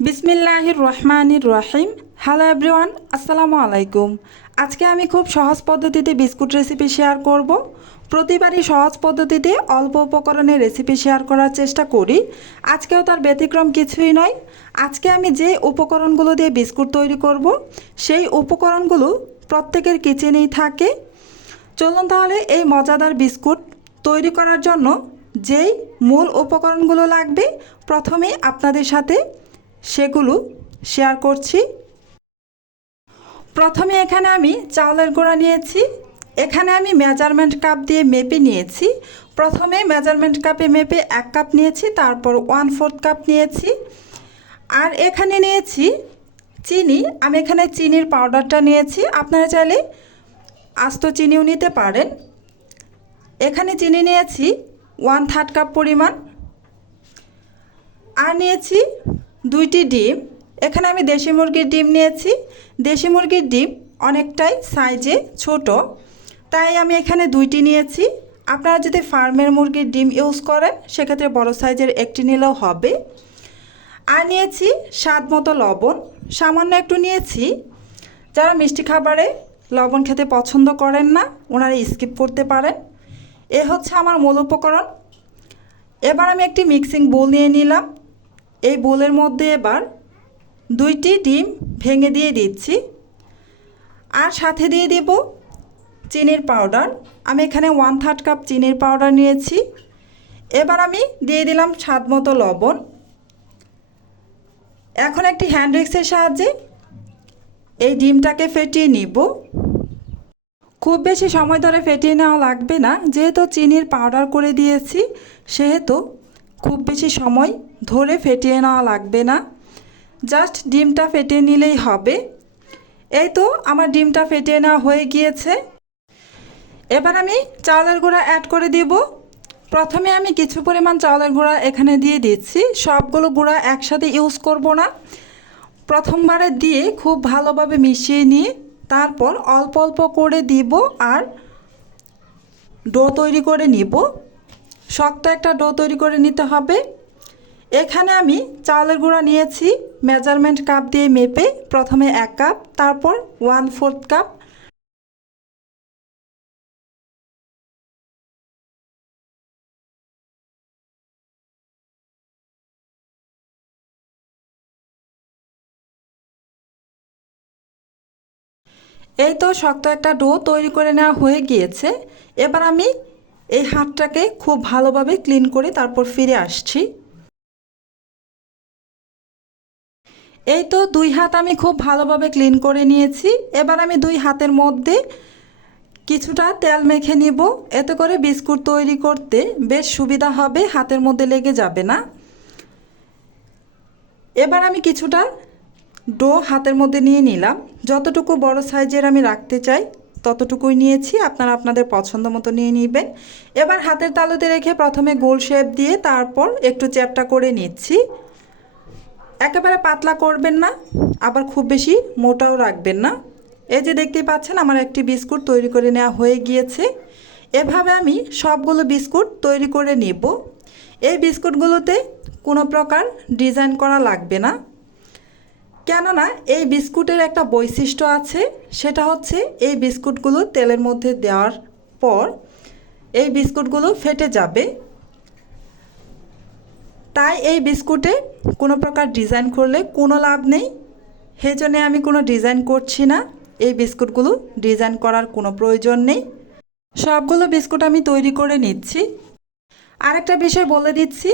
বিসমিল্লাহির রহমানির রহিম। Hello everyone আসসালামু আলাইকুম। আজকে আমি খুব সহজ পদ্ধতিতে বিস্কুট রেসিপি শেয়ার করব। প্রতিবারই সহজ পদ্ধতিতে অল্প উপকরণে রেসিপি শেয়ার করার চেষ্টা করি। আজকেও তার ব্যতিক্রম কিছুই নয়। আজকে আমি যে উপকরণগুলো দিয়ে বিস্কুট তৈরি করব, সেই উপকরণগুলো প্রত্যেকের কিচেনেই থাকে। চলুন তাহলে এই মজাদার বিস্কুট তৈরি করার জন্য যেই মূল উপকরণগুলো লাগবে প্রথমেই আপনাদের সাথে সেগুলো শেয়ার করছি। প্রথমে এখানে আমি চাউলের গুঁড়া নিয়েছি। এখানে আমি মেজারমেন্ট কাপ দিয়ে মেপে নিয়েছি। প্রথমে মেজারমেন্ট কাপে মেপে এক কাপ নিয়েছি, তারপর ওয়ান ফোর্থ কাপ নিয়েছি। আর এখানে নিয়েছি চিনি। আমি এখানে চিনির পাউডারটা নিয়েছি। আপনারা চাইলে আস্ত চিনিও নিতে পারেন। এখানে চিনি নিয়েছি ওয়ান থার্ড কাপ পরিমাণ। আর নিয়েছি দুইটি ডিম। এখানে আমি দেশি মুরগির ডিম নিয়েছি। দেশি মুরগির ডিম অনেকটাই সাইজে ছোট। তাই আমি এখানে দুইটি নিয়েছি। আপনারা যদি ফার্মের মুরগির ডিম ইউজ করেন, সেক্ষেত্রে বড় সাইজের একটি নিলেও হবে। আর নিয়েছি স্বাদ মতো লবণ। সামান্য একটু নিয়েছি। যারা মিষ্টি খাবারে লবণ খেতে পছন্দ করেন না, ওনারা স্কিপ করতে পারেন। এ হচ্ছে আমার মূল উপকরণ। এবার আমি একটি মিক্সিং বোল নিয়ে নিলাম। এই বোলের মধ্যে এবার দুইটি ডিম ভেঙে দিয়ে দিচ্ছি। আর সাথে দিয়ে দেব চিনির পাউডার। আমি এখানে ওয়ান থার্ড কাপ চিনির পাউডার নিয়েছি। এবার আমি দিয়ে দিলাম স্বাদ মতো লবণ। এখন একটি হ্যান্ড রিক্সের সাহায্যে এই ডিমটাকে ফেটিয়ে নিব। খুব বেশি সময় ধরে ফেটিয়ে নেওয়া লাগবে না। যেহেতু চিনির পাউডার করে দিয়েছি, সেহেতু খুব বেশি সময় ধরে ফেটিয়ে নেওয়া লাগবে না। জাস্ট ডিমটা ফেটিয়ে নিলেই হবে। এই তো আমার ডিমটা ফেটিয়ে নেওয়া হয়ে গিয়েছে। এবার আমি চাউলের গুঁড়া অ্যাড করে দিব। প্রথমে আমি কিছু পরিমাণ চাউলের গুঁড়া এখানে দিয়ে দিচ্ছি। সবগুলো গুঁড়া একসাথে ইউজ করব না। প্রথমবারে দিয়ে খুব ভালোভাবে মিশিয়ে নিয়ে তারপর অল্প অল্প করে দিব আর ডো তৈরি করে নিব। শক্ত একটা ডো তৈরি করে নিতে হবে। এখানে আমি চাউলের গুঁড়া নিয়েছি, মেজারমেন্ট কাপ দিয়ে মেপে প্রথমে এক কাপ, তারপর ওয়ান ফোর্থ কাপ এই তো শক্ত একটা ডো তৈরি করে নেওয়া হয়ে গিয়েছে। এবার আমি এই হাতটাকে খুব ভালোভাবে ক্লিন করে তারপর ফিরে আসছি। এই তো দুই হাত আমি খুব ভালোভাবে ক্লিন করে নিয়েছি। এবার আমি দুই হাতের মধ্যে কিছুটা তেল মেখে নিব। এতে করে বিস্কুট তৈরি করতে বেশ সুবিধা হবে, হাতের মধ্যে লেগে যাবে না। এবার আমি কিছুটা ডো হাতের মধ্যে নিয়ে নিলাম। যতটুকু বড় সাইজের আমি রাখতে চাই, ততটুকুই নিয়েছি। আপনারা আপনাদের পছন্দ মতো নিয়ে নেবেন। এবার হাতের তালুতে রেখে প্রথমে গোল শেপ দিয়ে তারপর একটু চ্যাপটা করে নিচ্ছি। একেবারে পাতলা করবেন না, আবার খুব বেশি মোটাও রাখবেন না। এই যে দেখতেই পাচ্ছেন, আমার একটি বিস্কুট তৈরি করে নেওয়া হয়ে গিয়েছে। এভাবে আমি সবগুলো বিস্কুট তৈরি করে নেব। এই বিস্কুটগুলোতে কোনো প্রকার ডিজাইন করা লাগবে না। কেননা এই বিস্কুটের একটা বৈশিষ্ট্য আছে, সেটা হচ্ছে এই বিস্কুটগুলো তেলের মধ্যে দেওয়ার পর এই বিস্কুটগুলো ফেটে যাবে। তাই এই বিস্কুটে কোনো প্রকার ডিজাইন করলে কোনো লাভ নেই। সেই জন্যে আমি কোনো ডিজাইন করছি না। এই বিস্কুটগুলো ডিজাইন করার কোনো প্রয়োজন নেই। সবগুলো বিস্কুট আমি তৈরি করে নিচ্ছি। আরেকটা বিষয় বলে দিচ্ছি,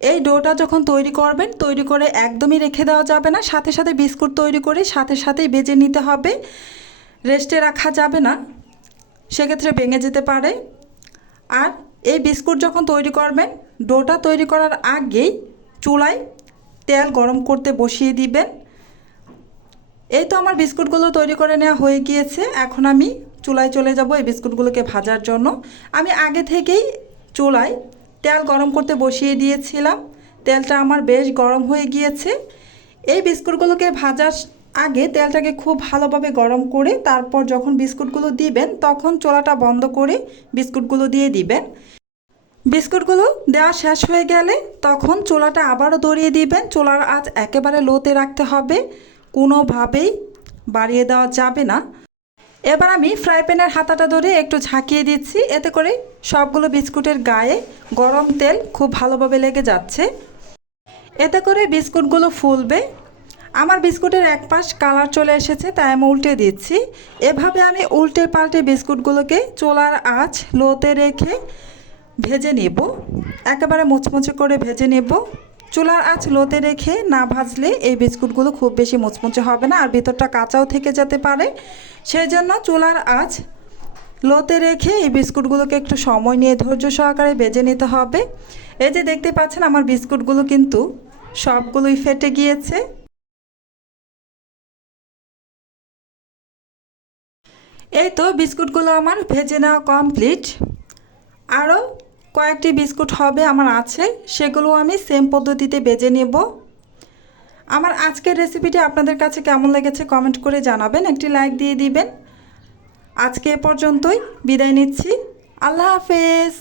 এই ডোটা যখন তৈরি করবেন, তৈরি করে একদমই রেখে দেওয়া যাবে না। সাথে সাথে বিস্কুট তৈরি করে সাথে সাথেই বেজে নিতে হবে। রেস্টে রাখা যাবে না। সেক্ষেত্রে ভেঙে যেতে পারে। আর এই বিস্কুট যখন তৈরি করবেন, ডোটা তৈরি করার আগেই চুলায় তেল গরম করতে বসিয়ে দিবেন। এই তো আমার বিস্কুটগুলো তৈরি করে নেওয়া হয়ে গিয়েছে। এখন আমি চুলায় চলে যাব এই বিস্কুটগুলোকে ভাজার জন্য। আমি আগে থেকেই চুলায় তেল গরম করতে বসিয়ে দিয়েছিলাম। তেলটা আমার বেশ গরম হয়ে গিয়েছে। এই বিস্কুটগুলোকে ভাজার আগে তেলটাকে খুব ভালোভাবে গরম করে তারপর যখন বিস্কুটগুলো দিবেন, তখন চোলাটা বন্ধ করে বিস্কুটগুলো দিয়ে দিবেন। বিস্কুটগুলো দেওয়া শেষ হয়ে গেলে তখন চোলাটা আবারও দড়িয়ে দিবেন। চুলার আজ একেবারে লোতে রাখতে হবে, কোনোভাবেই বাড়িয়ে দেওয়া যাবে না। এবার আমি ফ্রাই প্যানের হাতাটা ধরে একটু ঝাঁকিয়ে দিচ্ছি, এতে করে সবগুলো বিস্কুটের গায়ে গরম তেল খুব ভালোভাবে লেগে যাচ্ছে। এতে করে বিস্কুটগুলো ফুলবে আমার বিস্কুটের এক পাশ কালার চলে এসেছে, তাই আমি উল্টে দিচ্ছি। এভাবে আমি উল্টে পাল্টে বিস্কুটগুলোকে চোলার আঁচ লোতে রেখে ভেজে নেব। একেবারে মুচমুচে করে ভেজে নেব। চুলার আঁচ লোতে রেখে না ভাজলে এই বিস্কুটগুলো খুব বেশি মুচমুচে হবে না আর ভিতরটা কাঁচাও থেকে যেতে পারে। সেই জন্য চুলার আঁচ লোতে রেখে এই বিস্কুটগুলোকে একটু সময় নিয়ে ধৈর্য সহকারে ভেজে নিতে হবে। এই যে দেখতে পাচ্ছেন, আমার বিস্কুটগুলো কিন্তু সবগুলোই ফেটে গিয়েছে। এই তো বিস্কুটগুলো আমার ভেজে নেওয়া কমপ্লিট আরও কয়েকটি বিস্কুট হবে আমার আছে, সেগুলো আমি সেম পদ্ধতিতে বেজে নেব। আমার আজকের রেসিপিটি আপনাদের কাছে কেমন লেগেছে কমেন্ট করে জানাবেন, একটি লাইক দিয়ে দিবেন। আজকে এ পর্যন্তই, বিদায় নিচ্ছি। আল্লাহ হাফেজ।